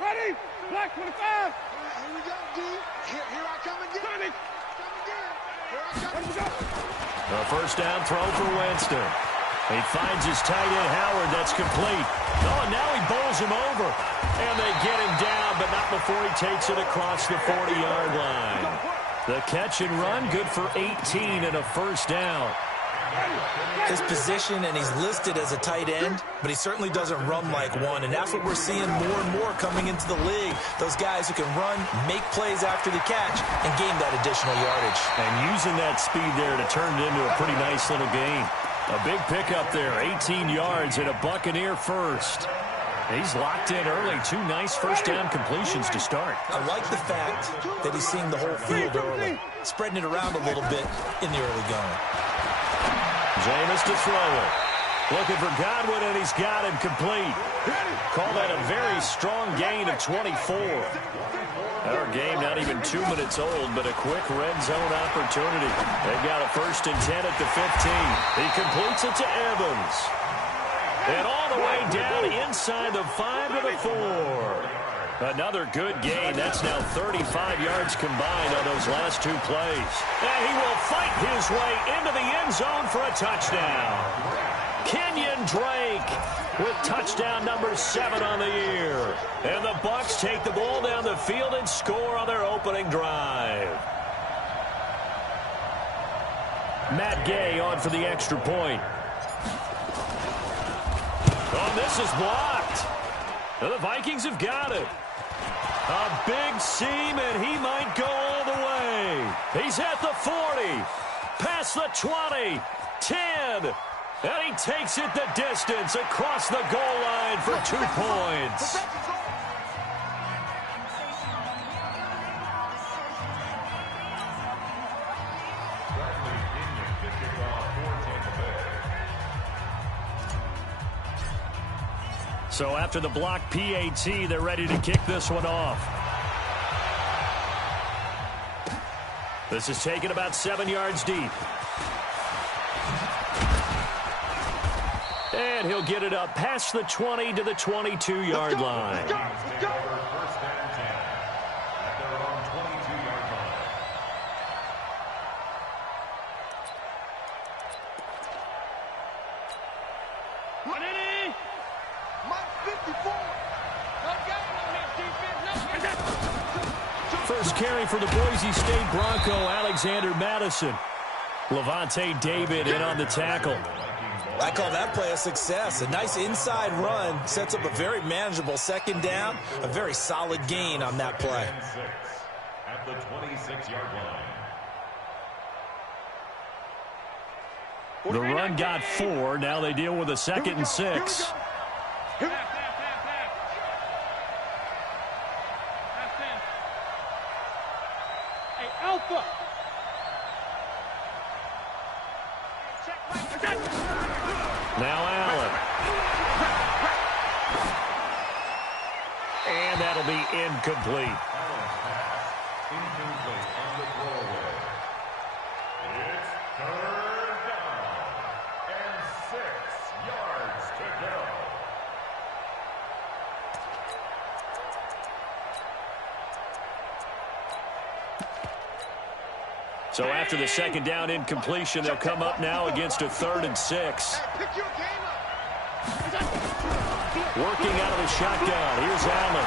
Ready? Black 25. Here we go, D. Here I come again. A first down throw for Winston. He finds his tight end, Howard. That's complete. Oh, and now he bowls him over. And they get him down, but not before he takes it across the 40-yard line. The catch and run, good for 18 and a first down. His position, and he's listed as a tight end, but he certainly doesn't run like one, and that's what we're seeing more and more coming into the league. Those guys who can run, make plays after the catch, and gain that additional yardage. And using that speed there to turn it into a pretty nice little gain. A big pickup there, 18 yards and a Buccaneer first. He's locked in early. Two nice first down completions to start. I like the fact that he's seeing the whole field early, spreading it around a little bit in the early going. Jameis to throw it. Looking for Godwin, and he's got him complete. Call that a very strong gain of 24. Our game not even 2 minutes old, but a quick red zone opportunity. They've got a 1st and 10 at the 15. He completes it to Evans. And all the way down inside the 5 to the 4. Another good gain. That's now 35 yards combined on those last two plays. And he will fight his way into the end zone for a touchdown. Kenyon Drake with touchdown number 7 on the year. And the Bucs take the ball down the field and score on their opening drive. Matt Gay on for the extra point. Oh, this is blocked. The Vikings have got it. A big seam, and he might go all the way. He's at the 40, past the 20, 10, and he takes it the distance across the goal line for 2 points. So after the block PAT, they're ready to kick this one off. This is taken about 7 yards deep. And he'll get it up past the 20 to the 22-yard line. First carry for the Boise State Bronco, Alexander Madison. Levante David in on the tackle. I call that play a success. A nice inside run sets up a very manageable second down. A very solid gain on that play. At the 26-yard line. The run got 4. Now they deal with a 2nd and 6. Now Allen. And that'll be incomplete. Incomplete on the throwaway. It's 3rd down and 6 yards to go. So after the 2nd down incompletion, they'll come up now against a 3rd and 6. Working out of the shotgun. Here's Allen.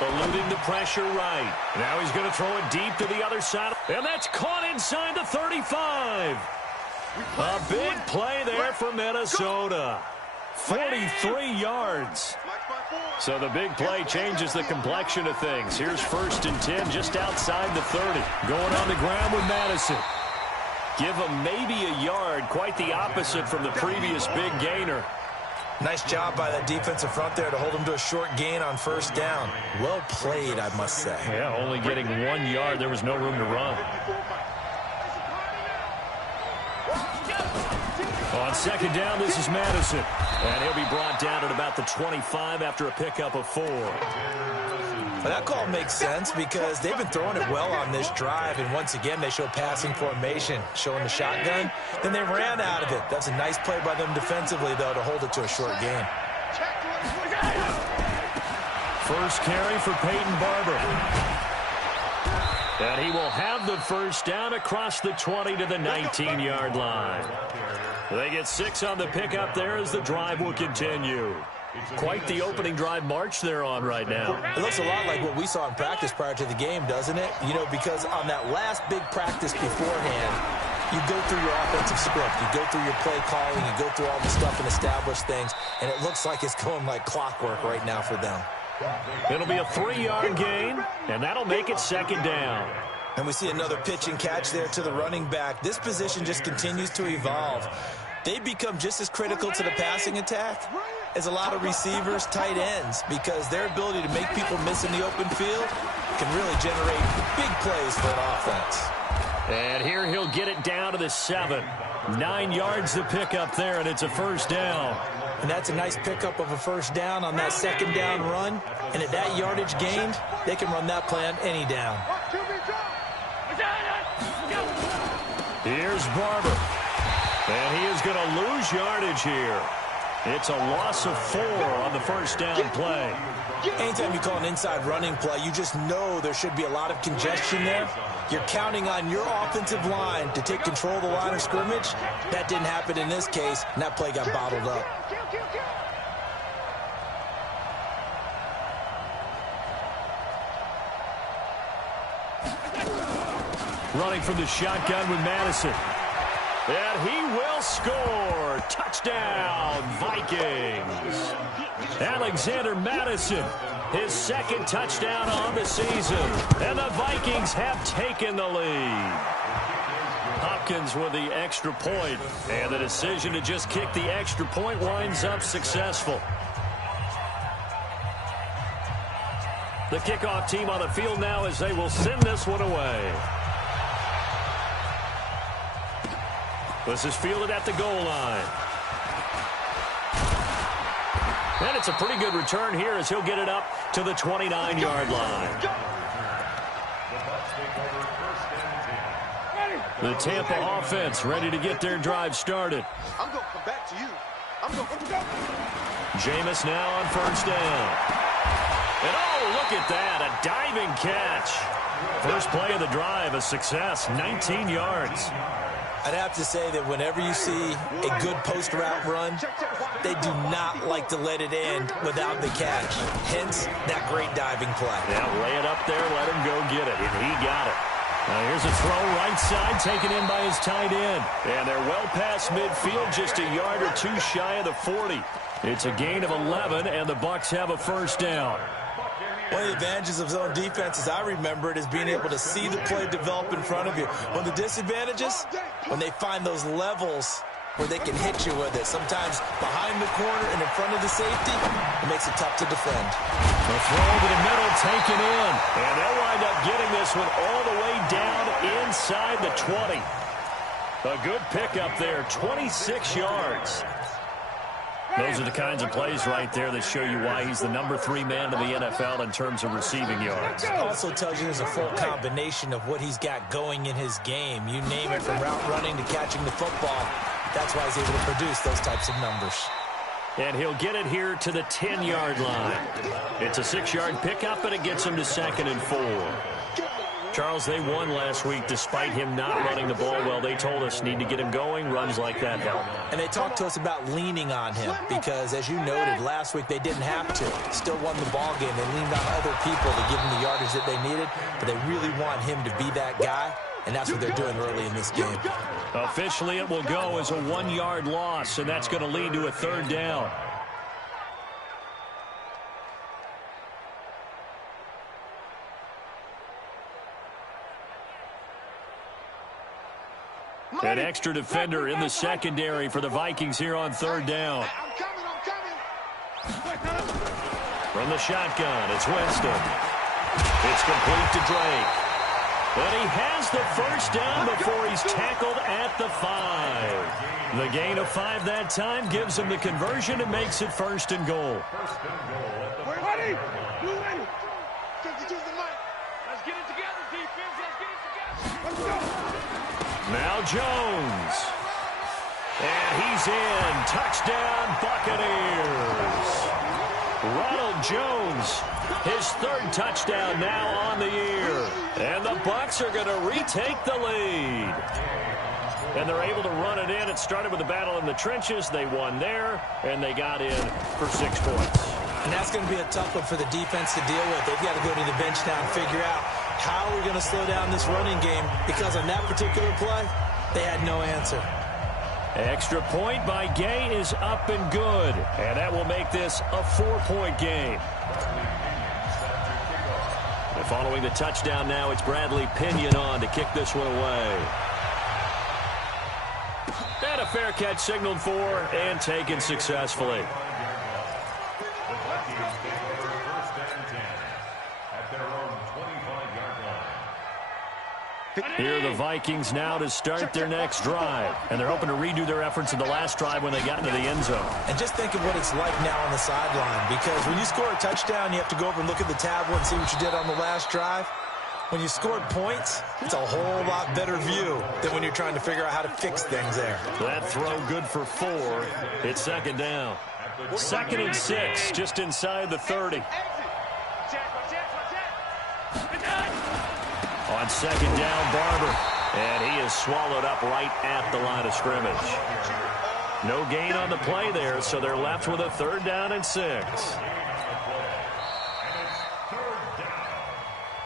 Eluding the pressure right. Now he's going to throw it deep to the other side. And that's caught inside the 35. A big play there for Minnesota. 43 yards. So the big play changes the complexion of things. Here's 1st and 10 just outside the 30. Going on the ground with Madison. Give him maybe a yard. Quite the opposite from the previous big gainer. Nice job by that defensive front there to hold him to a short gain on 1st down. Well played, I must say. Yeah, only getting 1 yard. There was no room to run. On 2nd down, this is Madison. And he'll be brought down at about the 25 after a pickup of 4. Well, that call makes sense because they've been throwing it well on this drive, and once again they show passing formation, showing the shotgun. Then they ran out of it. That's a nice play by them defensively, though, to hold it to a short gain. First carry for Peyton Barber. And he will have the first down across the 20 to the 19-yard line. They get 6 on the pickup there as the drive will continue. Quite the opening drive march they're on right now. It looks a lot like what we saw in practice prior to the game, doesn't it? You know, because on that last big practice beforehand, you go through your offensive script, you go through your play calling, you go through all the stuff and establish things, and it looks like it's going like clockwork right now for them. It'll be a 3-yard gain, and that'll make it second down. And we see another pitch and catch there to the running back. This position just continues to evolve. They become just as critical to the passing attack as a lot of receivers, tight ends, because their ability to make people miss in the open field can really generate big plays for an offense. And here he'll get it down to the 7. 9 yards to pick up there, and it's a first down. And that's a nice pickup of a first down on that second down run. And at that yardage gained, they can run that play on any down. Here's Barber. And he is going to lose yardage here. It's a loss of 4 on the first down play. Anytime you call an inside running play, you just know there should be a lot of congestion there. You're counting on your offensive line to take control of the line of scrimmage. That didn't happen in this case, and that play got bottled up. Running from the shotgun with Madison. And he will score. Touchdown, Vikings. Alexander Madison, his second touchdown on the season. And the Vikings have taken the lead. Hopkins with the extra point. And the decision to just kick the extra point winds up successful. The kickoff team on the field now as they will send this one away. This is fielded at the goal line. And it's a pretty good return here as he'll get it up to the 29-yard line. The Tampa offense ready to get their drive started. I'm going to come back to you. I'm going to go. Jameis now on first down. And oh, look at that, a diving catch. First play of the drive, a success, 19 yards. I'd have to say that whenever you see a good post route run, they do not like to let it end without the catch. Hence, that great diving play. Yeah, lay it up there, let him go get it, and he got it. Now here's a throw right side taken in by his tight end. And they're well past midfield, just a yard or 2 shy of the 40. It's a gain of 11, and the Bucs have a first down. One of the advantages of zone defense, as I remember it, is being able to see the play develop in front of you. One of the disadvantages, when they find those levels where they can hit you with it, sometimes behind the corner and in front of the safety, it makes it tough to defend. The throw over the middle taken in, and they'll wind up getting this one all the way down inside the 20. A good pickup there, 26 yards. Those are the kinds of plays right there that show you why he's the number 3 man in the NFL in terms of receiving yards. It also tells you there's a full combination of what he's got going in his game. You name it, from route running to catching the football. That's why he's able to produce those types of numbers. And he'll get it here to the 10-yard line. It's a 6-yard pickup, and it gets him to 2nd and 4. Charles, they won last week despite him not running the ball well. They told us need to get him going. Runs like that help. And they talked to us about leaning on him because, as you noted, last week they didn't have to. Still won the ball game. They leaned on other people to give them the yardage that they needed, but they really want him to be that guy, and that's what they're doing early in this game. Officially, it will go as a 1-yard loss, and that's going to lead to a 3rd down. An extra defender in the secondary for the Vikings here on 3rd down. I'm coming. From the shotgun, it's Winston. It's complete to Drake. And he has the first down before he's tackled at the 5. The gain of 5 that time gives him the conversion and makes it 1st and goal. We're ready. We're ready. Let's get it together, defense. Let's get it together. Let's go. Now Jones. And he's in. Touchdown, Buccaneers. Ronald Jones, his third touchdown now on the year. And the Bucs are going to retake the lead. And they're able to run it in. It started with a battle in the trenches. They won there, and they got in for 6 points. And that's going to be a tough one for the defense to deal with. They've got to go to the bench now and figure out how we're going to slow down this running game, because on that particular play, they had no answer. Extra point by Gay is up and good. And that will make this a 4-point game. And following the touchdown now, it's Bradley Pinion on to kick this one away. And a fair catch signaled for and taken successfully. Here are the Vikings now to start their next drive. And they're hoping to redo their efforts in the last drive when they got into the end zone. And just think of what it's like now on the sideline, because when you score a touchdown, you have to go over and look at the tablet and see what you did on the last drive. When you scored points, it's a whole lot better view than when you're trying to figure out how to fix things there. That throw good for 4. It's second down. 2nd and 6, just inside the 30. On second down, Barber. And he is swallowed up right at the line of scrimmage. No gain on the play there, so they're left with a 3rd down and 6.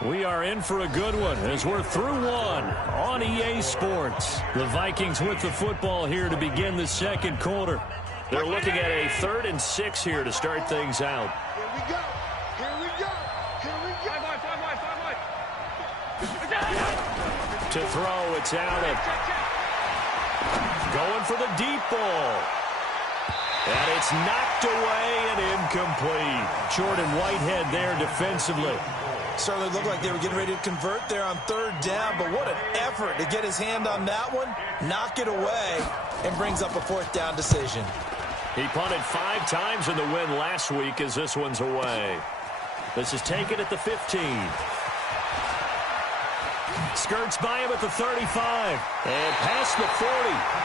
We are in for a good one as we're through one on EA Sports. The Vikings with the football here to begin the second quarter. They're looking at a 3rd and 6 here to start things out. Here we go. Here we go. Here we go. To throw, it's Allen. Going for the deep ball. And it's knocked away and incomplete. Jordan Whitehead there defensively. Certainly looked like they were getting ready to convert there on 3rd down, but what an effort to get his hand on that one, knock it away, and brings up a 4th down decision. He punted 5 times in the win last week as this one's away. This is taken at the 15. Skirts by him at the 35. And past the 40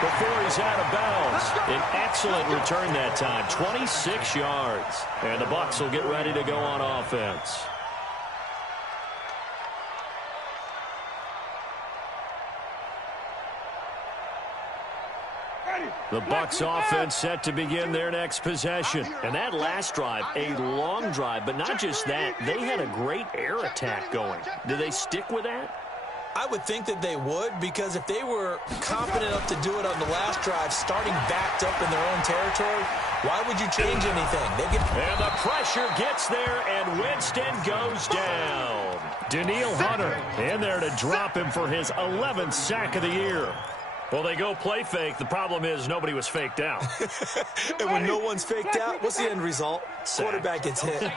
before he's out of bounds. An excellent return that time. 26 yards. And the Bucs will get ready to go on offense. The Bucs offense set to begin their next possession. And that last drive, a long drive, but not just that. They had a great air attack going. Do they stick with that? I would think that they would, because if they were confident enough to do it on the last drive, starting backed up in their own territory, why would you change anything? And the pressure gets there, and Winston goes down. Danielle Hunter in there to drop him for his 11th sack of the year. Well, they go play fake. The problem is nobody was faked out. And when no one's faked out, what's the end result? Quarterback gets hit.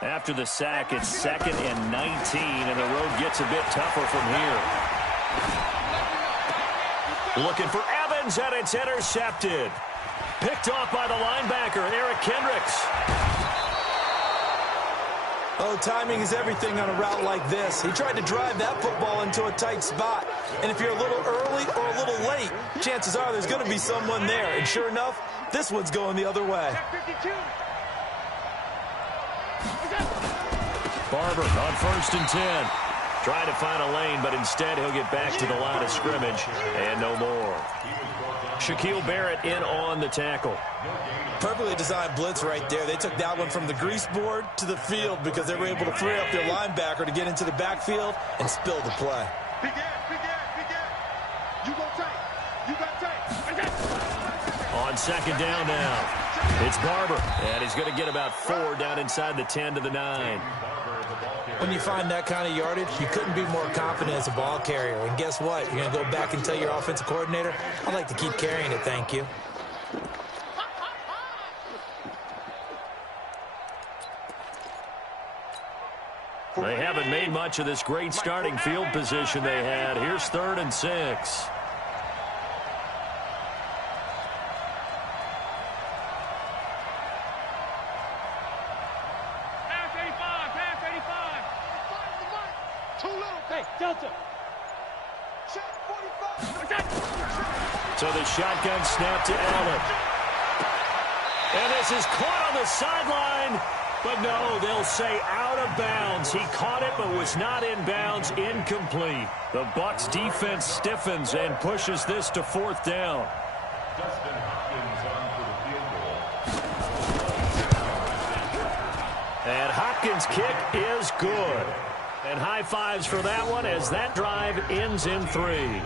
After the sack, it's 2nd and 19, and the road gets a bit tougher from here. Looking for Evans, and it's intercepted. Picked off by the linebacker, Eric Kendricks. Oh, timing is everything on a route like this. He tried to drive that football into a tight spot. And if you're a little early or a little late, chances are there's going to be someone there. And sure enough, this one's going the other way. Barber on 1st and 10. Trying to find a lane, but instead he'll get back to the line of scrimmage. And no more. Shaquille Barrett in on the tackle. Perfectly designed blitz right there. They took that one from the grease board to the field because they were able to free up their linebacker to get into the backfield and spill the play. On 2nd down now, it's Barber, and he's going to get about 4 down inside the 10 to the 9. When you find that kind of yardage, you couldn't be more confident as a ball carrier. And guess what? You're going to go back and tell your offensive coordinator, I'd like to keep carrying it, thank you. They haven't made much of this great starting field position they had. Here's 3rd and 6. So the shotgun snap to Allen. And this is caught on the sideline. But no, they'll say out of bounds. He caught it but was not in bounds. Incomplete. The Bucs defense stiffens and pushes this to 4th down. Dustin Hopkins on for the field goal. And Hopkins' kick is good. And high fives for that one as that drive ends in 3.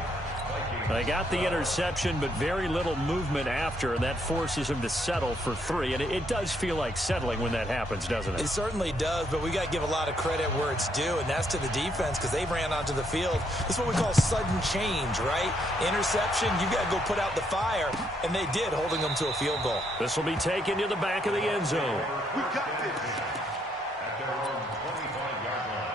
They got the interception, but very little movement after, and that forces him to settle for 3. And it does feel like settling when that happens, doesn't it? It certainly does, but we got to give a lot of credit where it's due, and that's to the defense because they ran onto the field. This is what we call sudden change, right? Interception, you got to go put out the fire, and they did, holding them to a field goal. This will be taken to the back of the end zone. We got this. At their own 25-yard line.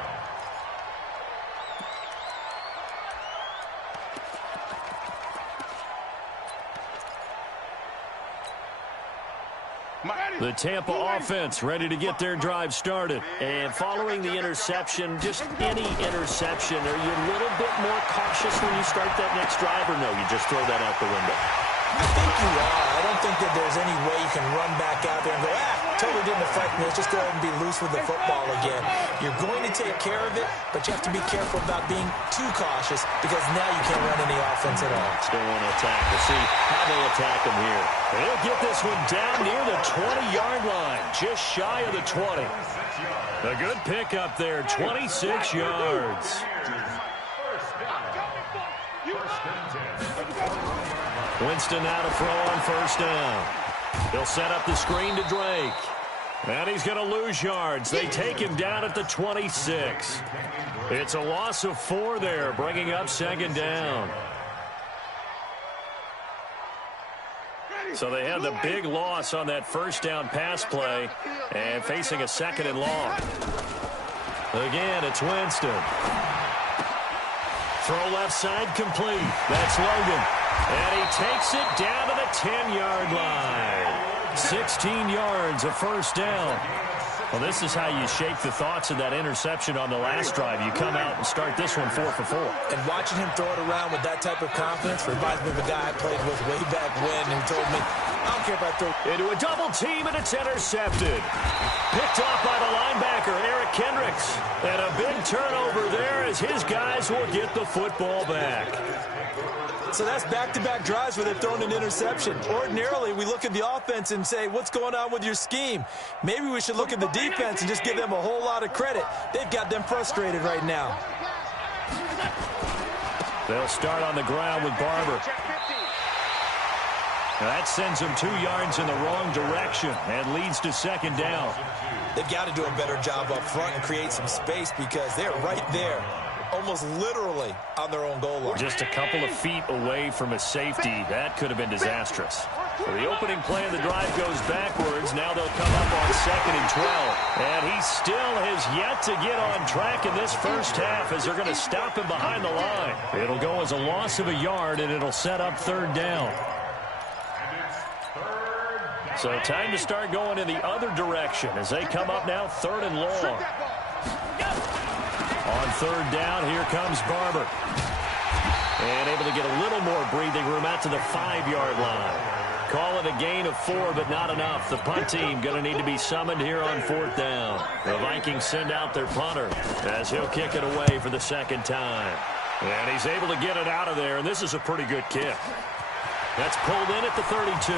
The Tampa offense ready to get their drive started. And following the interception, just any interception, are you a little bit more cautious when you start that next drive, or no, you just throw that out the window? I think you are. I don't think that there's any way you can run back out there and go, totally didn't affect me. Let's just go ahead and be loose with the football again. You're going to take care of it, but you have to be careful about being too cautious because now you can't run any offense at all. Still want to attack. We'll see how they attack him here. They'll get this one down near the 20-yard line, just shy of the 20. A good pickup there, 26 yards. Winston now to throw on 1st down. He'll set up the screen to Drake. And he's going to lose yards. They take him down at the 26. It's a loss of 4 there, bringing up 2nd down. So they had the big loss on that 1st down pass play and facing a 2nd and long. Again, it's Winston. Throw left side complete. That's Logan. And he takes it down to the 10-yard line. 16 yards, a 1st down. Well, this is how you shake the thoughts of that interception on the last drive. You come out and start this one 4 for 4. And watching him throw it around with that type of confidence reminds me of a guy I played with way back when who told me, I don't care if I throw into a double team, and it's intercepted. Picked off by the linebacker, Eric Kendricks. And a big turnover there as his guys will get the football back. So that's back-to-back drives where they've thrown an interception. Ordinarily, we look at the offense and say, what's going on with your scheme? Maybe we should look at the defense and just give them a whole lot of credit. They've got them frustrated right now. They'll start on the ground with Barber. That sends them 2 yards in the wrong direction and leads to 2nd down. They've got to do a better job up front and create some space because they're right there, almost literally on their own goal line. Just a couple of feet away from a safety. That could have been disastrous. So the opening play of the drive goes backwards. Now they'll come up on 2nd and 12. And he still has yet to get on track in this first half as they're going to stop him behind the line. It'll go as a loss of a yard, and it'll set up 3rd down. So time to start going in the other direction as they come up now 3rd and long. On 3rd down, here comes Barber. And able to get a little more breathing room out to the 5-yard line. Call it a gain of 4, but not enough. The punt team going to need to be summoned here on 4th down. The Vikings send out their punter as he'll kick it away for the 2nd time. And he's able to get it out of there, and this is a pretty good kick. That's pulled in at the 32.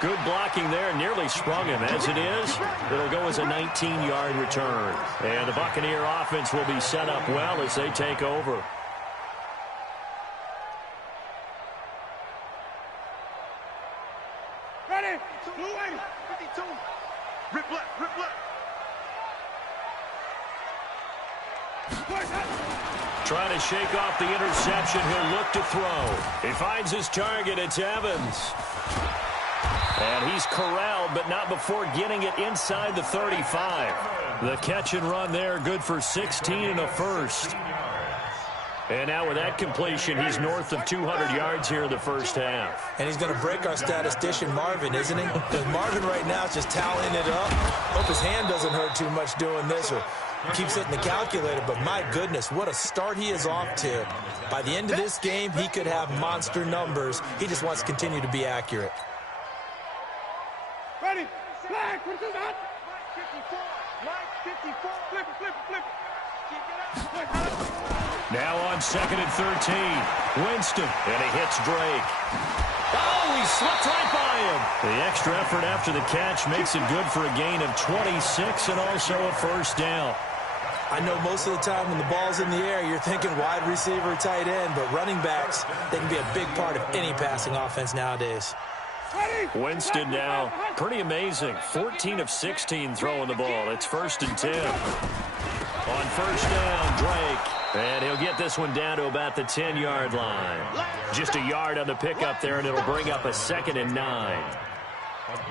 Good blocking there, nearly sprung him. As it is, it'll go as a 19-yard return. And the Buccaneer offense will be set up well as they take over. Ready? 280. 52. Rip left. Rip left. Trying to shake off the interception. He'll look to throw. He finds his target. It's Evans. And he's corralled, but not before getting it inside the 35. The catch and run there, good for 16 and a 1st. And now with that completion, he's north of 200 yards here in the first half. And he's going to break our statistician, Marvin, isn't he? Because Marvin right now is just tallying it up. Hope his hand doesn't hurt too much doing this or keeps hitting the calculator. But my goodness, what a start he is off to. By the end of this game, he could have monster numbers. He just wants to continue to be accurate. Ready. Flag. What is that? Mike 54. Mike 54. Flip it, flip it, flip it. Keep it up. Now on 2nd and 13. Winston. And he hits Drake. Oh, he slipped right by him. The extra effort after the catch makes it good for a gain of 26 and also a first down. I know most of the time when the ball's in the air, you're thinking wide receiver, tight end, but running backs, they can be a big part of any passing offense nowadays. Winston now, pretty amazing. 14 of 16 throwing the ball. It's 1st and 10. On first down, Drake. And he'll get this one down to about the 10-yard line. Just a yard on the pickup there, and it'll bring up a 2nd and 9.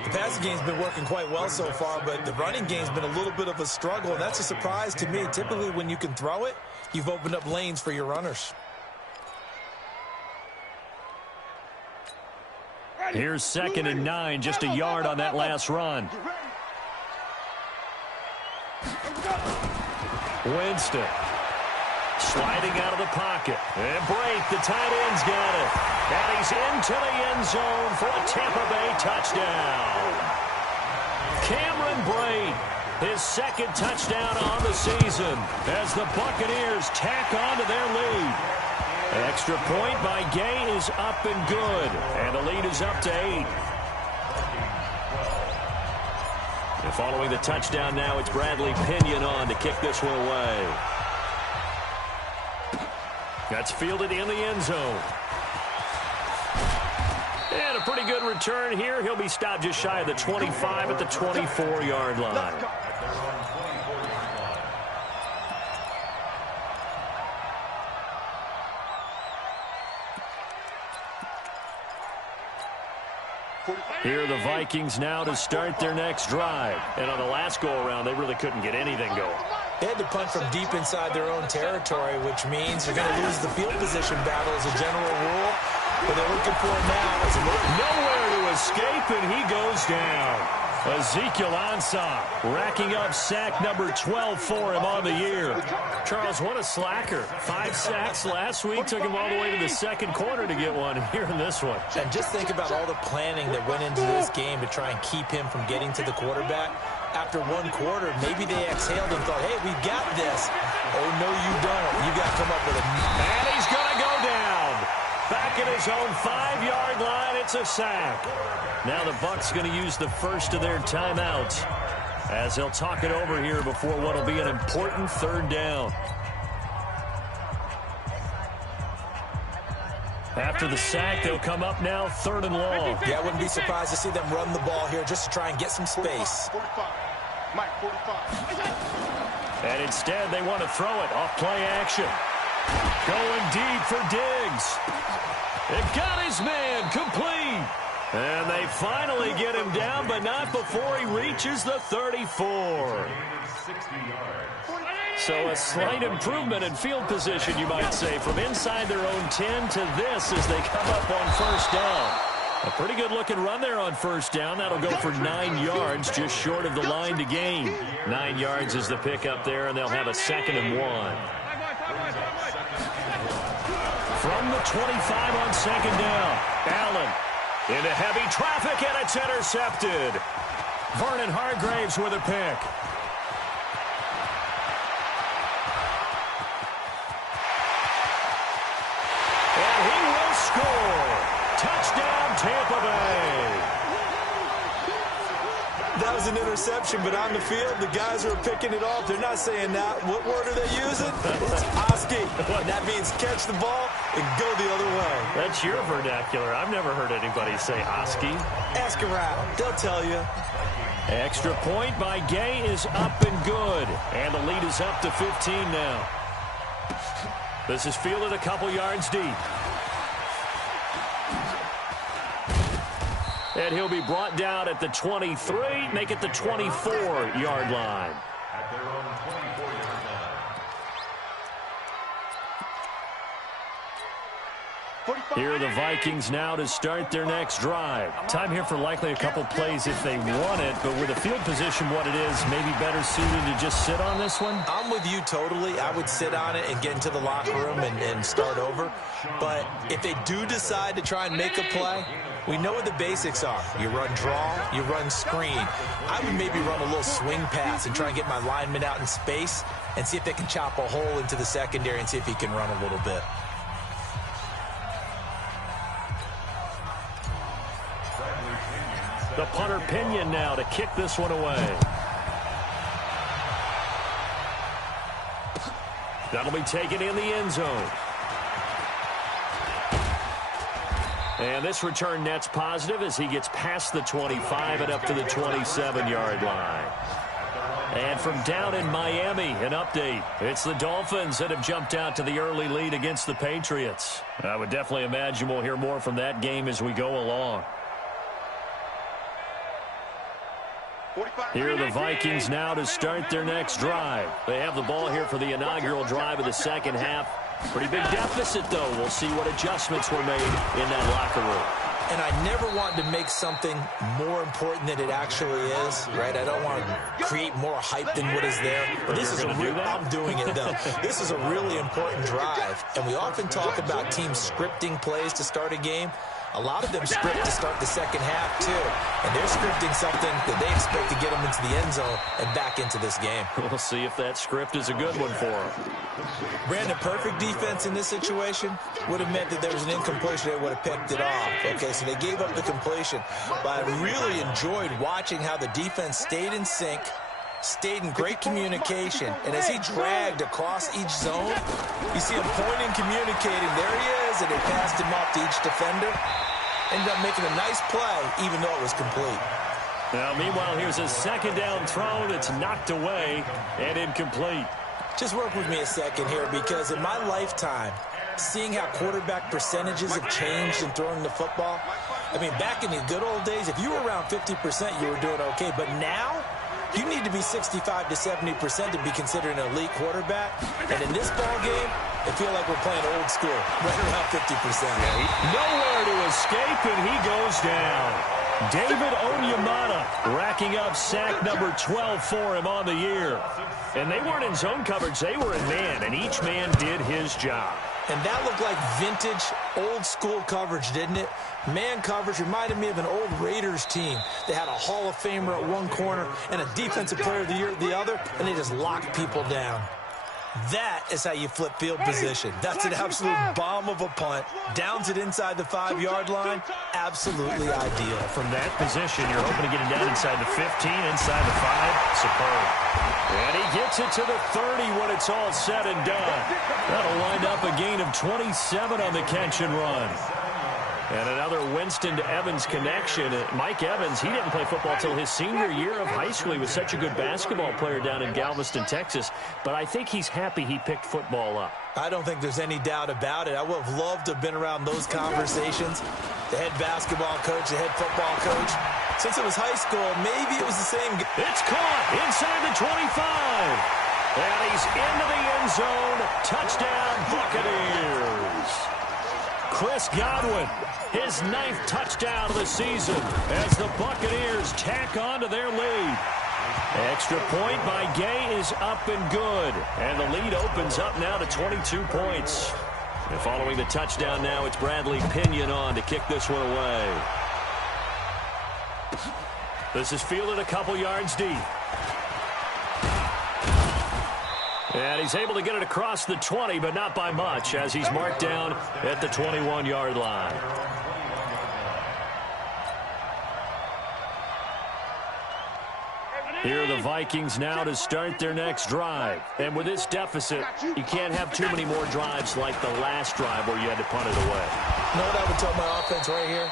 The passing game's been working quite well so far, but the running game's been a little bit of a struggle, and that's a surprise to me. Typically, when you can throw it, you've opened up lanes for your runners. Here's 2nd and 9, just a yard on that last run. Winston sliding out of the pocket. And Brake, the tight end's got it. And he's into the end zone for a Tampa Bay touchdown. Cameron Brake, his 2nd touchdown on the season as the Buccaneers tack on to their lead. An extra point by Gay is up and good. And the lead is up to 8. And following the touchdown now, it's Bradley Pinion on to kick this one away. That's fielded in the end zone. And a pretty good return here. He'll be stopped just shy of the 25 at the 24-yard line. Here are the Vikings now to start their next drive. And on the last go-around, they really couldn't get anything going. They had to punt from deep inside their own territory, which means you're going to lose the field position battle as a general rule. What they're looking for now is nowhere to escape, and he goes down. Ezekiel Ansah racking up sack number 12 for him on the year. Charles, what a slacker. 5 sacks last week. Took him all the way to the second quarter to get one here in this one. And just think about all the planning that went into this game to try and keep him from getting to the quarterback. After one quarter, maybe they exhaled and thought, hey, we've got this. Oh, no, you don't. You got to come up with a... And he's going to go down. Back at his own 5-yard line, it's a sack. Now the Bucs going to use the first of their timeouts as they'll talk it over here before what will be an important 3rd down. After the sack, they'll come up now 3rd and long. Yeah, I wouldn't be surprised to see them run the ball here just to try and get some space. 45. Mike 45. And instead, they want to throw it off play action. Going deep for Diggs. It got his man complete. And they finally get him down, but not before he reaches the 34. So a slight improvement in field position, you might say, from inside their own 10 to this as they come up on 1st down. A pretty good-looking run there on 1st down. That'll go for 9 yards, just short of the line to gain. 9 yards is the pickup there, and they'll have a 2nd and 1. From the 25 on 2nd down, Allen into heavy traffic, and it's intercepted. Vernon Hargraves with a pick. And he will score. Touchdown, Tampa Bay. That was an interception, but on the field, the guys who are picking it off, they're not saying that. What word are they using? It's Oski. That means catch the ball and go the other way. That's your vernacular. I've never heard anybody say Oski. Ask around. They'll tell you. Extra point by Gay is up and good. And the lead is up to 15 now. This is fielded a couple yards deep. And he'll be brought down at the 23, make it the 24-yard line. At their own 24-yard line. Here are the Vikings now to start their next drive. Time here for likely a couple plays if they want it, but with the field position what it is, maybe better suited to just sit on this one? I'm with you totally. I would sit on it and get into the locker room and start over. But if they do decide to try and make a play, We know what the basics are. You run draw, you run screen. I would maybe run a little swing pass and try and get my lineman out in space and see if they can chop a hole into the secondary and see if he can run a little bit. The punter Pinion now to kick this one away. That'll be taken in the end zone. And this return net's positive as he gets past the 25 and up to the 27-yard line. And from down in Miami, an update. It's the Dolphins that have jumped out to the early lead against the Patriots. I would definitely imagine we'll hear more from that game as we go along. Here are the Vikings now to start their next drive. They have the ball here for the inaugural drive of the second half. Pretty big deficit, though. We'll see what adjustments were made in that locker room. And I never want to make something more important than it actually is, right? I don't want to create more hype than what is there. But this is I'm doing it, though. This is a really important drive. And we often talk about teams scripting plays to start a game. A lot of them script to start the second half, too. And they're scripting something that they expect to get them into the end zone and back into this game. We'll see if that script is a good one for them. Brandon, perfect defense in this situation would have meant that there was an incompletion. They would have picked it off. Okay, so they gave up the completion. But I really enjoyed watching how the defense stayed in sync, stayed in great communication, and as he dragged across each zone, you see him pointing, communicating. There he is, and they passed him off to each defender. Ended up making a nice play, even though it was complete. Now, meanwhile, here's a second down throw that's knocked away and incomplete. Just work with me a second here, because in my lifetime, seeing how quarterback percentages have changed in throwing the football, I mean, back in the good old days, if you were around 50%, you were doing okay. But now, you need to be 65 to 70% to be considered an elite quarterback. And in this ball game, I feel like we're playing old school, right around 50%. Nowhere to escape, and he goes down. David Onyemata racking up sack number 12 for him on the year. And they weren't in zone coverage. They were in man, and each man did his job. And that looked like vintage, old-school coverage, didn't it? Man coverage reminded me of an old Raiders team. They had a Hall of Famer at one corner and a Defensive Player of the Year at the other, and they just locked people down. That is how you flip field position. That's an absolute bomb of a punt. Downs it inside the 5-yard line. Absolutely ideal. From that position, you're hoping to get it down inside the 15, inside the 5. Superb. And he gets it to the 30 when it's all said and done. That'll wind up a gain of 27 on the catch and run. And another Winston to Evans connection. Mike Evans, he didn't play football until his senior year of high school. He was such a good basketball player down in Galveston, Texas. But I think he's happy he picked football up. I don't think there's any doubt about it. I would have loved to have been around those conversations. The head basketball coach, the head football coach. Since it was high school, maybe it was the same. It's caught inside the 25. And he's into the end zone. Touchdown, Buccaneers. Chris Godwin, his 9th touchdown of the season as the Buccaneers tack on to their lead. Extra point by Gay is up and good. And the lead opens up now to 22 points. And following the touchdown now, it's Bradley Pinion on to kick this one away. This is fielded a couple yards deep. And he's able to get it across the 20, but not by much, as he's marked down at the 21-yard line. Here are the Vikings now to start their next drive. And with this deficit, you can't have too many more drives like the last drive where you had to punt it away. You know what I would tell my offense right here?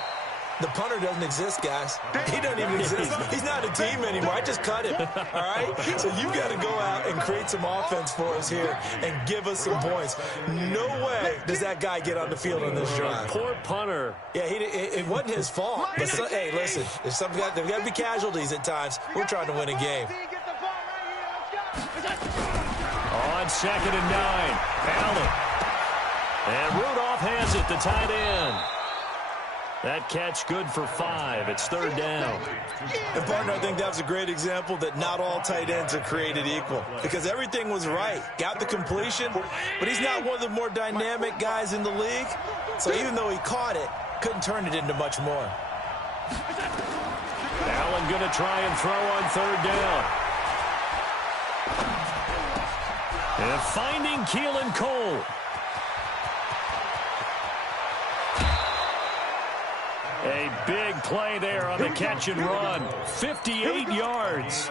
The punter doesn't exist, guys. He doesn't even exist. He's not a team anymore. I just cut him, all right? So you got to go out and create some offense for us here and give us some points. No way does that guy get on the field on this drive. Poor punter. Yeah, it wasn't his fault. But hey, listen, there's got to be casualties at times. We're trying to win a game. On 2nd and 9, Allen. And Rudolph has it, the tight end. That catch good for 5. It's 3rd down. And, partner, I think that was a great example that not all tight ends are created equal, because everything was right. Got the completion, but he's not one of the more dynamic guys in the league. So even though he caught it, Couldn't turn it into much more. Allen going to try and throw on third down. And finding Keelan Cole. A big play there on the catch and run. 58 yards.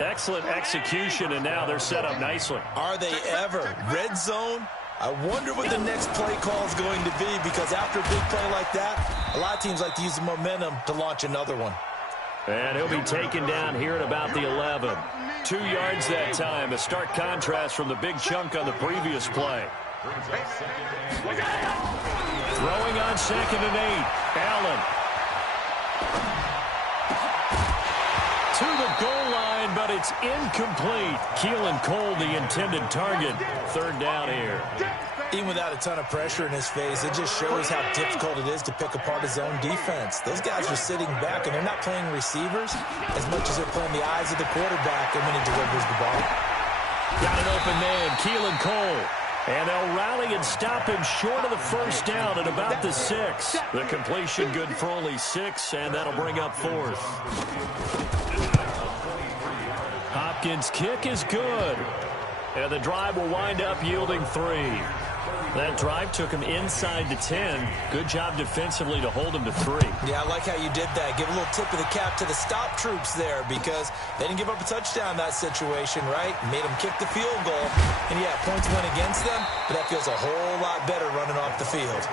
Excellent execution, and now they're set up nicely. Are they ever? Red zone? I wonder what the next play call is going to be, because after a big play like that, a lot of teams like to use the momentum to launch another one. And he'll be taken down here at about the 11. 2 yards that time. A stark contrast from the big chunk on the previous play. Throwing on 2nd and 8. Allen. To the goal line, but it's incomplete. Keelan Cole, the intended target. Third down here. Even without a ton of pressure in his face, it just shows how difficult it is to pick apart his own defense. Those guys are sitting back, and they're not playing receivers as much as they're playing the eyes of the quarterback and when he delivers the ball. Got an open man, Keelan Cole. And they'll rally and stop him short of the first down at about the 6. The completion good for only 6, and that'll bring up 4th. Hopkins' kick is good. And the drive will wind up yielding 3. That drive took him inside the 10. Good job defensively to hold him to 3. Yeah, I like how you did that. Give a little tip of the cap to the stop troops there, because they didn't give up a touchdown in that situation, right? Made them kick the field goal. And, yeah, points went against them, but that feels a whole lot better running off the field.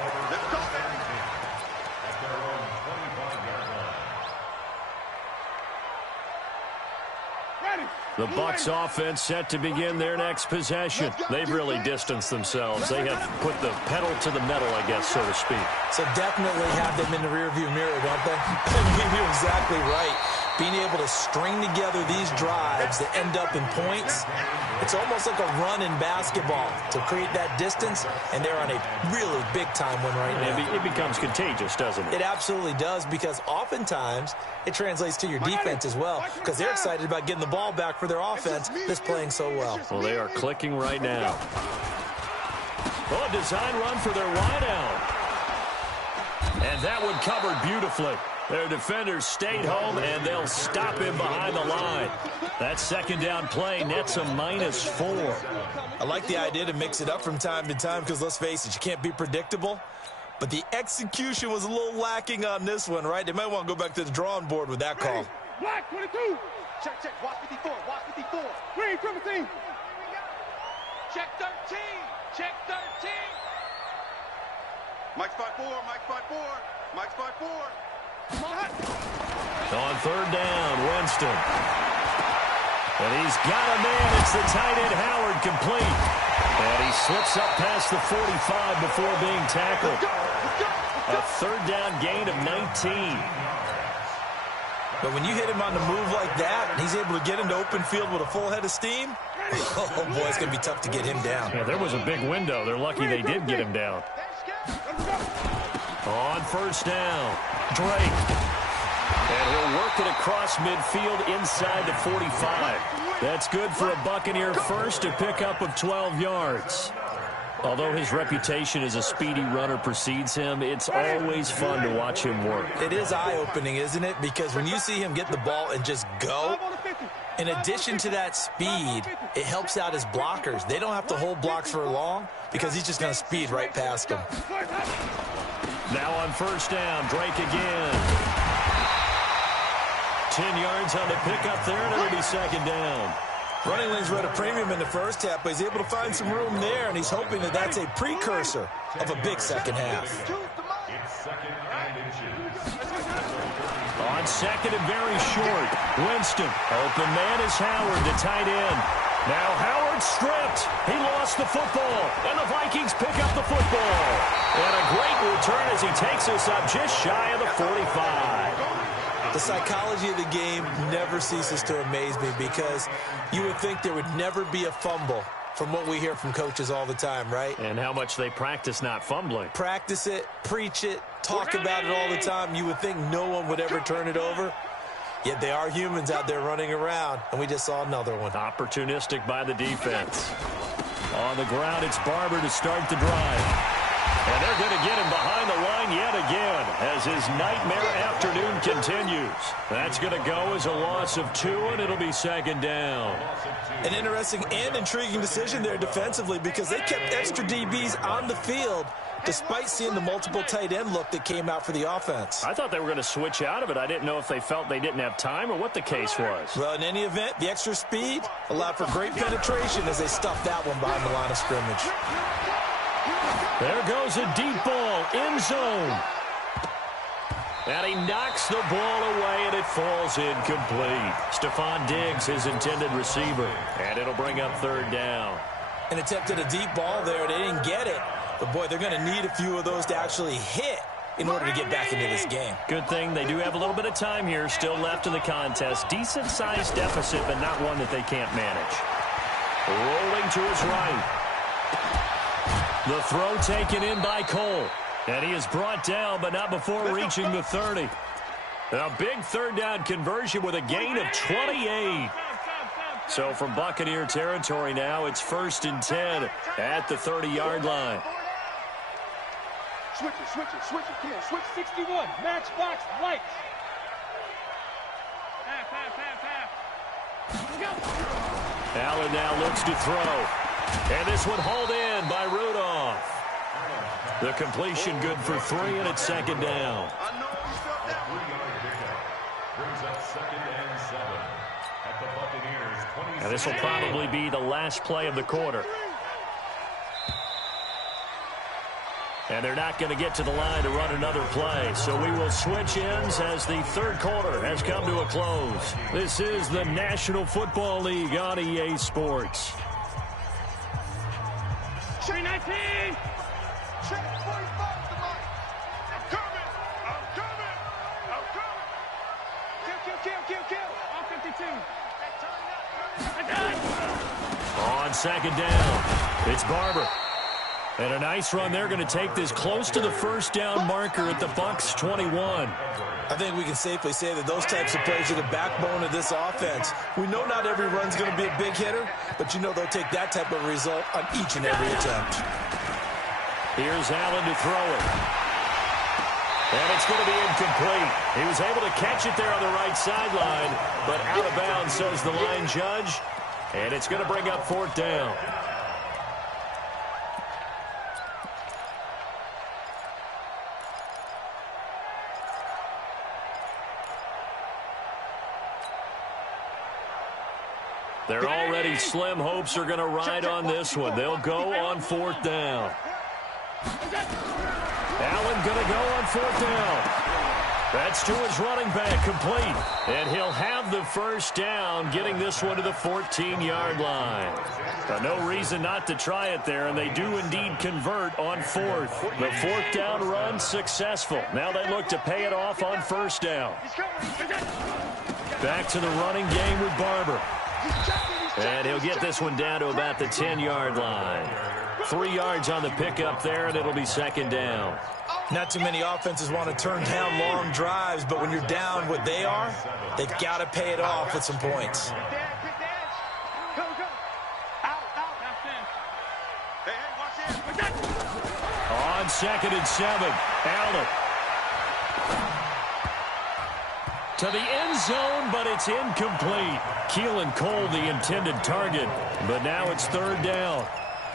The Bucs offense set to begin their next possession. They've really distanced themselves. They have put the pedal to the metal, I guess, so to speak. So definitely have them in the rearview mirror, don't they? You're exactly right. Being able to string together these drives that end up in points, it's almost like a run in basketball to create that distance, and they're on a really big-time one right now. It becomes contagious, doesn't it? It absolutely does, because oftentimes it translates to your defense as well, because they're excited about getting the ball back for their offense that's playing so well. Well, they are clicking right now. Oh, a design run for their wideout. And that one covered beautifully. Their defenders stayed home, and they'll stop him behind the line. That second down play nets a -4. I like the idea to mix it up from time to time, because let's face it, you can't be predictable. But the execution was a little lacking on this one, right? They might want to go back to the drawing board with that call. Black 22. Check, check. Watch 54. Watch 54. Green 17. Check 13. Check 13. Mike spot 4. Mike spot 4. Mike spot 4. On third down, Winston. And he's got a man. It's the tight end, Howard, complete. And he slips up past the 45 before being tackled. A third down gain of 19. But when you hit him on the move like that, and he's able to get into open field with a full head of steam, oh, boy, it's going to be tough to get him down. Yeah, there was a big window. They're lucky they did get him down. On first down, Drake. And he'll work it across midfield inside the 45. That's good for a Buccaneer first, a pickup of 12 yards. Although his reputation as a speedy runner precedes him, it's always fun to watch him work. It is eye-opening, isn't it? Because when you see him get the ball and just go, in addition to that speed, it helps out his blockers. They don't have to hold blocks for long because he's just going to speed right past them. Now on first down, Drake again. 10 yards on the pickup there, and it'll be second down. Running lanes were at a premium in the first half, but he's able to find some room there, and he's hoping that that's a precursor of a big second half. On second and very short, Winston. Open man is Howard, the tight end. Now Howard stripped. He lost the football, and the Vikings pick up the football. And a great return as he takes us up just shy of the 45. The psychology of the game never ceases to amaze me, because you would think there would never be a fumble from what we hear from coaches all the time, right? And how much they practice not fumbling. Practice it, preach it, talk about it all the time. You would think no one would ever turn it over. Yet they are humans out there running around, and we just saw another one. Opportunistic by the defense. On the ground, it's Barber to start the drive. And they're going to get him behind the line yet again as his nightmare afternoon continues. That's going to go as a loss of 2, and it'll be second down. An interesting and intriguing decision there defensively because they kept extra DBs on the field despite seeing the multiple tight end look that came out for the offense. I thought they were going to switch out of it. I didn't know if they felt they didn't have time or what the case was. Well, in any event, the extra speed allowed for great penetration as they stuffed that one behind the line of scrimmage. There goes a deep ball, end zone. And he knocks the ball away, and it falls incomplete. Stephon Diggs, his intended receiver. And it'll bring up third down. And attempted a deep ball there. They didn't get it. But, boy, they're going to need a few of those to actually hit in order to get back into this game. Good thing they do have a little bit of time here still left in the contest. Decent-sized deficit, but not one that they can't manage. Rolling to his right. The throw taken in by Cole. And he is brought down, but not before reaching the 30. A big third down conversion with a gain of 28. So from Buccaneer territory now, it's 1st and 10 at the 30-yard line. Switch it. Come on, switch 61. Match box, lights. Half. Allen now looks to throw. And this one hauled in by Rudolph. The completion good for 3, and it's second down. Brings up 2nd and 7 at the Buccaneers 26. And this will probably be the last play of the quarter. And they're not going to get to the line to run another play. So we will switch ends as the third quarter has come to a close. This is the National Football League on EA Sports. 319. Check 45 to Mike. I'm coming. Kill. All 52. On second down, it's Barber. And a nice run. They're going to take this close to the first down marker at the Bucs 21. I think we can safely say that those types of plays are the backbone of this offense. We know not every run's going to be a big hitter, but you know they'll take that type of result on each and every attempt. Here's Allen to throw it. And it's going to be incomplete. He was able to catch it there on the right sideline, but out of bounds, says the line judge. And it's going to bring up 4th down. Their already slim hopes are going to ride on this one. They'll go on 4th down. Allen going to go on 4th down. That's to his running back, complete. And he'll have the first down, getting this one to the 14-yard line. No reason not to try it there, and they do indeed convert on 4th. The 4th down run successful. Now they look to pay it off on 1st down. Back to the running game with Barber. And he'll get this one down to about the 10-yard line. 3 yards on the pickup there, and it'll be second down. Not too many offenses want to turn down long drives, but when you're down what they are, they've got to pay it off with some points. On 2nd and 7, Allen. To the end zone, but it's incomplete. Keelan Cole, the intended target, but now it's 3rd down.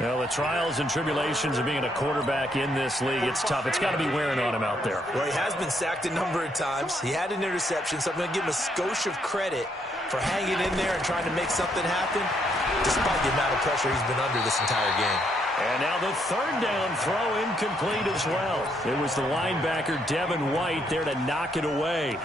Well, the trials and tribulations of being a quarterback in this league, it's tough. It's got to be wearing on him out there. Well, he has been sacked a number of times. He had an interception, so I'm going to give him a skosh of credit for hanging in there and trying to make something happen, despite the amount of pressure he's been under this entire game. And now the 3rd down throw incomplete as well. It was the linebacker, Devin White, there to knock it away.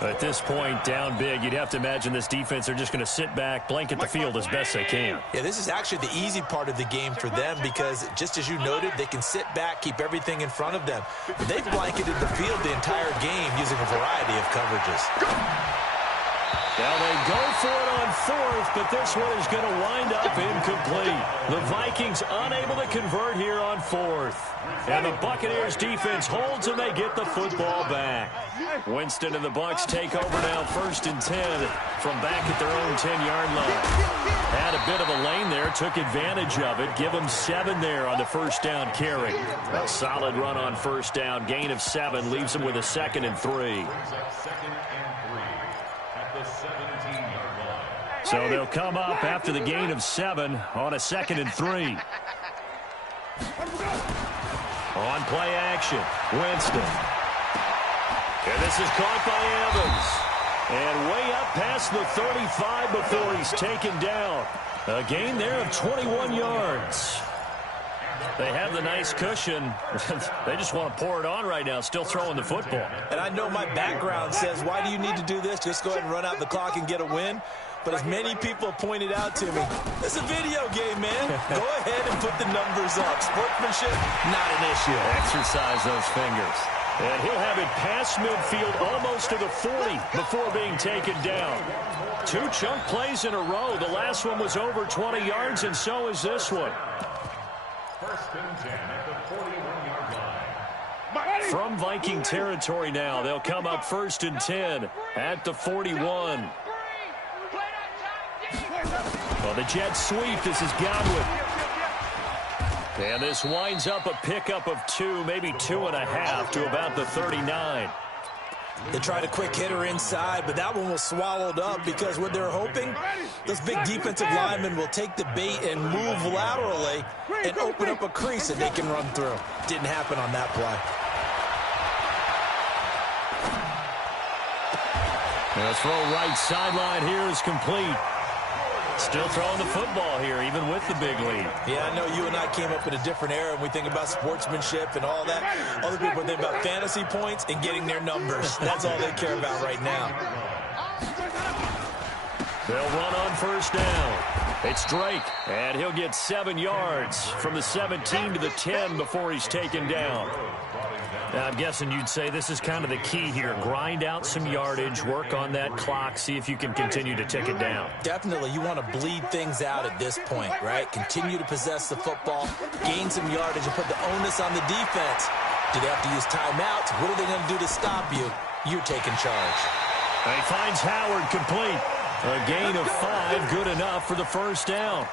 At this point, down big, you'd have to imagine this defense are just going to sit back, blanket the field as best they can. Yeah, this is actually the easy part of the game for them because, just as you noted, they can sit back, keep everything in front of them. But they've blanketed the field the entire game using a variety of coverages. Now they go for it on fourth, but this one is going to wind up incomplete. The Vikings unable to convert here on fourth. And the Buccaneers defense holds and they get the football back. Winston and the Bucs take over now 1st and 10 from back at their own 10-yard line. Had a bit of a lane there, took advantage of it. Give them 7 there on the first down carry. A solid run on first down, gain of 7, leaves them with a 2nd and 3. So they'll come up after the gain of 7 on a 2nd and 3. On play action, Winston. And this is caught by Evans. And way up past the 35 before he's taken down. A gain there of 21 yards. They have the nice cushion. They just want to pour it on right now, still throwing the football. And I know my background says, why do you need to do this? Just go ahead and run out the clock and get a win. But as many people pointed out to me, it's a video game, man. Go ahead and put the numbers up. Sportsmanship, not an issue. Exercise those fingers. And he'll have it past midfield almost to the 40 before being taken down. 2 chunk plays in a row. The last one was over 20 yards, and so is this one. 1st and 10 at the 41-yard line. From Viking territory now, they'll come up 1st and 10 at the 41. Well, the jet sweep. This is Godwin. And this winds up a pickup of 2, maybe 2.5 to about the 39. They tried a quick hitter inside, but that one was swallowed up because what they're hoping, those big defensive linemen will take the bait and move laterally and open up a crease that they can run through. Didn't happen on that play. The throw right sideline here is complete. Still throwing the football here, even with the big lead. Yeah, I know you and I came up in a different era, and we think about sportsmanship and all that. Other people think about fantasy points and getting their numbers. That's all they care about right now. They'll run on first down. It's Drake, and he'll get 7 yards from the 17 to the 10 before he's taken down. Now, I'm guessing you'd say this is kind of the key here. Grind out some yardage, work on that clock, see if you can continue to tick it down. Definitely. You want to bleed things out at this point, right? Continue to possess the football, gain some yardage, and put the onus on the defense. Do they have to use timeouts? What are they going to do to stop you? You're taking charge. And he finds Howard complete. A gain of 5, good enough for the first down.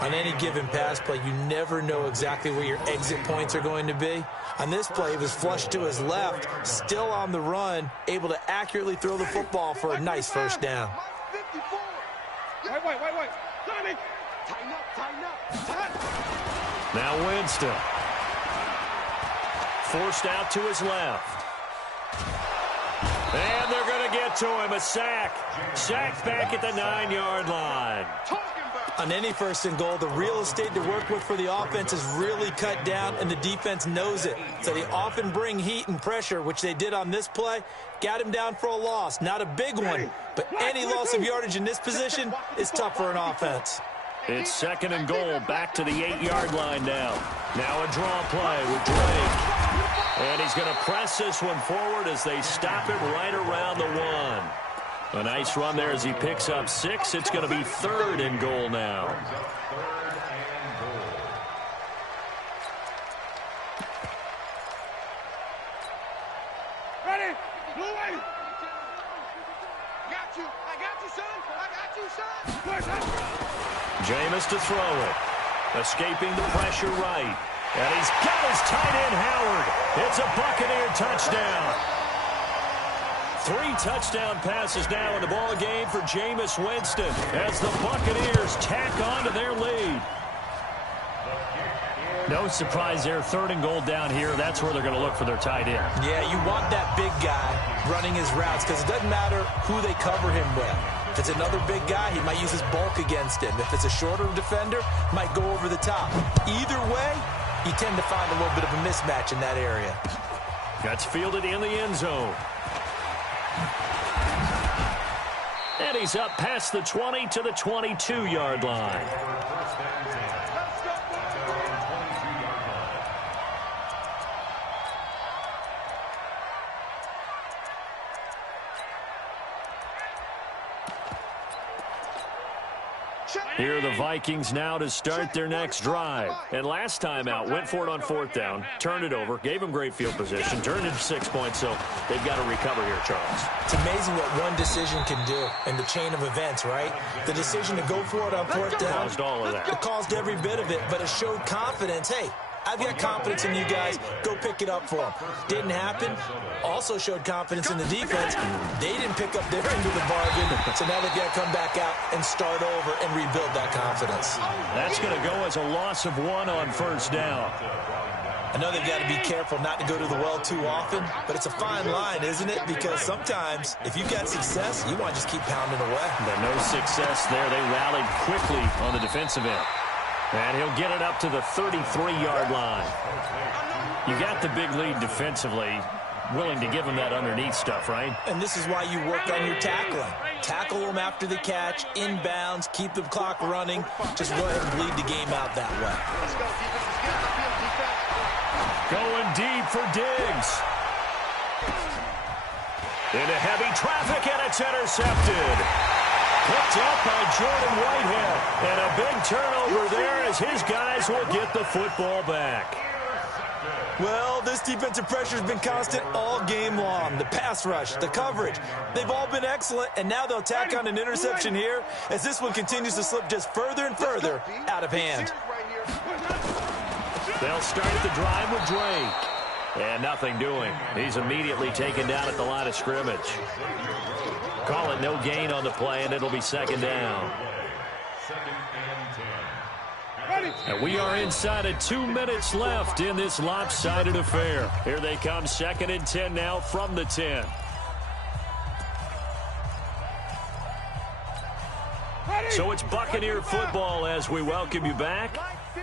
On any given pass play, you never know exactly where your exit points are going to be. On this play, he was flushed to his left, still on the run, able to accurately throw the football for a nice first down. Wait. Johnny. Tighten up. Now Winston. Forced out to his left. And they're going to get to him. A sack. Sacked back at the 9-yard line. On any 1st and goal, the real estate to work with for the offense is really cut down, and the defense knows it. So they often bring heat and pressure, which they did on this play. Got him down for a loss. Not a big one, but any loss of yardage in this position is tough for an offense. It's 2nd and goal, back to the 8-yard line now. Now a draw play with Drake. And he's going to press this one forward as they stop it right around the 1. A nice run there as he picks up 6. It's going to be 3rd and goal now. Ready? Blue way. I got you, son. Jameis to throw it. Escaping the pressure right. And he's got his tight end, Howard. It's a Buccaneer touchdown. 3 touchdown passes now in the ball game for Jameis Winston as the Buccaneers tack on to their lead. No surprise there, 3rd and goal down here. That's where they're going to look for their tight end. Yeah, you want that big guy running his routes because it doesn't matter who they cover him with. If it's another big guy, he might use his bulk against him. If it's a shorter defender, might go over the top. Either way, you tend to find a little bit of a mismatch in that area. That's fielded in the end zone. And he's up past the 20 to the 22-yard line. Here are the Vikings now to start their next drive. And last time out, went for it on 4th down, turned it over, gave them great field position, turned it to 6 points, so they've got to recover here, Charles. It's amazing what one decision can do in the chain of events, right? The decision to go for it on 4th down. Caused all of that. It caused every bit of it, but it showed confidence. Hey, I've got confidence in you guys. Go pick it up for them. Didn't happen. Also showed confidence in the defense. They didn't pick up their end of the bargain, so now they've got to come back out and start over and rebuild that confidence. That's going to go as a loss of 1 on 1st down. I know they've got to be careful not to go to the well too often, but it's a fine line, isn't it? Because sometimes, if you've got success, you want to just keep pounding away. But no success there. They rallied quickly on the defensive end. And he'll get it up to the 33-yard line. You got the big lead defensively, willing to give him that underneath stuff, right? And this is why you work on your tackling. Tackle them after the catch, inbounds, keep the clock running. Just go ahead and bleed the game out that way. Let's go, defense. Let's get on the field, defense. Going deep for Diggs. Into heavy traffic, and it's intercepted. Picked up by Jordan Whitehead. And a big turnover there as his guys will get the football back. Well, this defensive pressure has been constant all game long. The pass rush, the coverage, they've all been excellent, and now they'll tack on an interception here as this one continues to slip just further and further out of hand. They'll start at the drive with Drake. And nothing doing. He's immediately taken down at the line of scrimmage. Call it no gain on the play, and it'll be 2nd down. And we are inside of 2 minutes left in this lopsided affair. Here they come, 2nd and 10 now from the 10. So it's Buccaneer football as we welcome you back.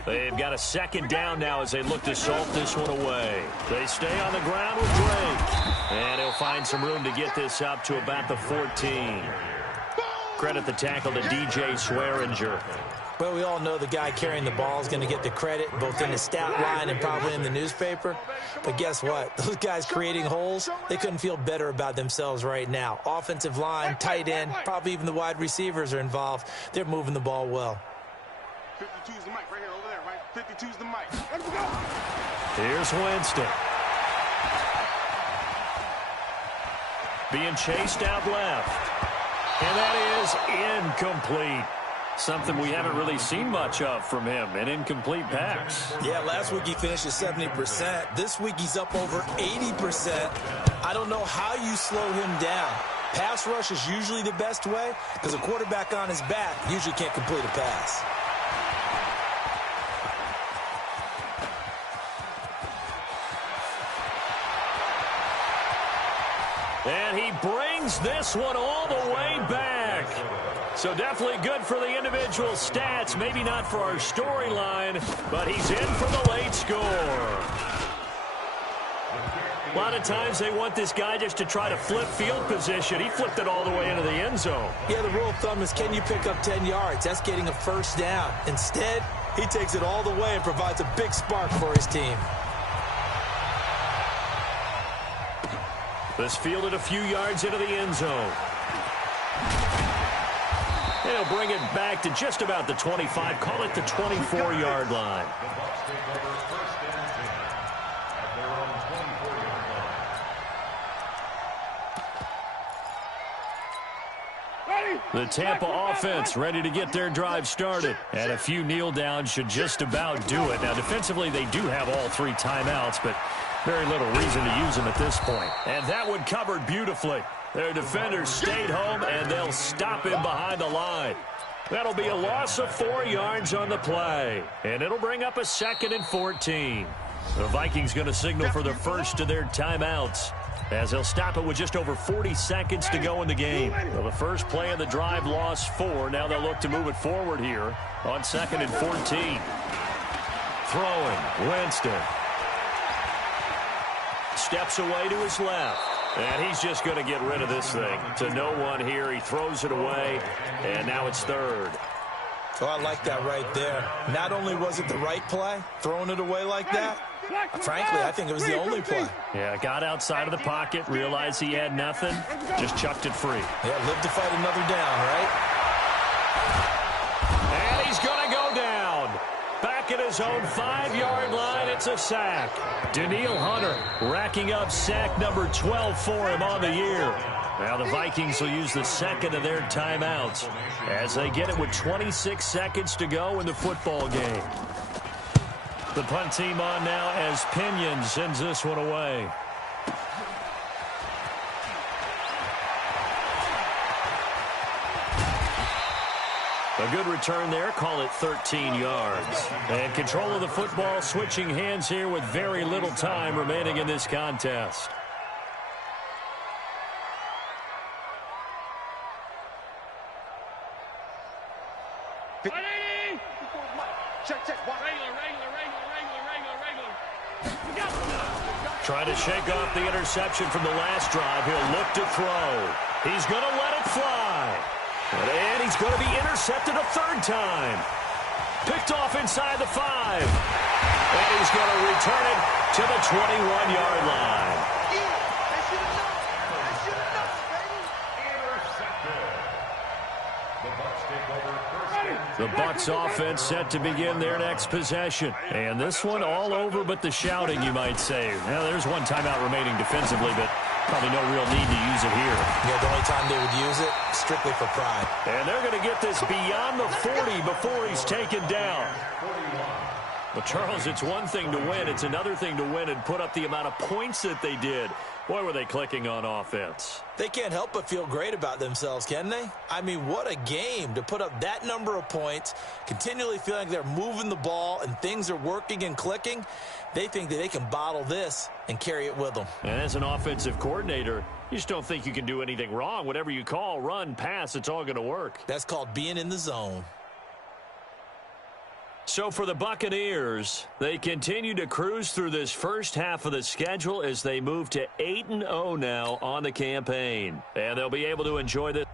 They've got a 2nd down now as they look to salt this one away. They stay on the ground with Drake. And he'll find some room to get this up to about the 14. Credit the tackle to DJ Swearinger. Well, we all know the guy carrying the ball is going to get the credit, both in the stat line and probably in the newspaper. But guess what? Those guys creating holes, they couldn't feel better about themselves right now. Offensive line, tight end, probably even the wide receivers are involved. They're moving the ball well. 52's the mic right here, over there, right? 52's the mic. Let's go. Here's Winston. Being chased out left. And that is incomplete. Something we haven't really seen much of from him, an incomplete pass. Yeah, last week he finished at 70%. This week he's up over 80%. I don't know how you slow him down. Pass rush is usually the best way because a quarterback on his back usually can't complete a pass. And he brings this one all the way back. So definitely good for the individual stats. Maybe not for our storyline, but he's in for the late score. A lot of times they want this guy just to try to flip field position. He flipped it all the way into the end zone. Yeah, the rule of thumb is can you pick up 10 yards? That's getting a 1st down. Instead, he takes it all the way and provides a big spark for his team. This fielded a few yards into the end zone. He'll bring it back to just about the 25. Call it the 24-yard line. The Tampa offense ready to get their drive started. And a few kneel downs should just about do it. Now, defensively, they do have all 3 timeouts, but very little reason to use them at this point. And that one covered beautifully. Their defenders stayed home, and they'll stop him behind the line. That'll be a loss of 4 yards on the play. And it'll bring up a 2nd and 14. The Vikings going to signal for the first of their timeouts, as they'll stop it with just over 40 seconds to go in the game. Well, the first play of the drive lost 4. Now they'll look to move it forward here on 2nd and 14. Throwing, Winston. Steps away to his left. And he's just going to get rid of this thing. To no one here. He throws it away. And now it's 3rd. Oh, I like that right there. Not only was it the right play, throwing it away like that, frankly, I think it was the only play. Yeah, got outside of the pocket, realized he had nothing, just chucked it free. Yeah, live to fight another down, right? he's going to go down. Back at his own 5-yard line, it's a sack. Danielle Hunter racking up sack number 12 for him on the year. Now the Vikings will use the second of their timeouts as they get it with 26 seconds to go in the football game. The punt team on now as Pinion sends this one away. A good return there. Call it 13 yards. And control of the football switching hands here with very little time remaining in this contest. Trying to shake off the interception from the last drive. He'll look to throw. He's going to let it fly. And he's going to be intercepted a third time. Picked off inside the 5. And he's going to return it to the 21-yard line. The Bucs offense set to begin their next possession. And this one all over but the shouting, you might say. Now, there's one timeout remaining defensively, but probably no real need to use it here. Yeah, the only time they would use it, strictly for pride. And they're going to get this beyond the 40 before he's taken down. Well, Charles, it's one thing to win. It's another thing to win and put up the amount of points that they did. Boy, were they clicking on offense. They can't help but feel great about themselves, can they? I mean, what a game to put up that number of points, continually feeling like they're moving the ball and things are working and clicking. They think that they can bottle this and carry it with them. And as an offensive coordinator, you just don't think you can do anything wrong. Whatever you call, run, pass, it's all going to work. That's called being in the zone. So for the Buccaneers, they continue to cruise through this first half of the schedule as they move to 8-0 now on the campaign. And they'll be able to enjoy this.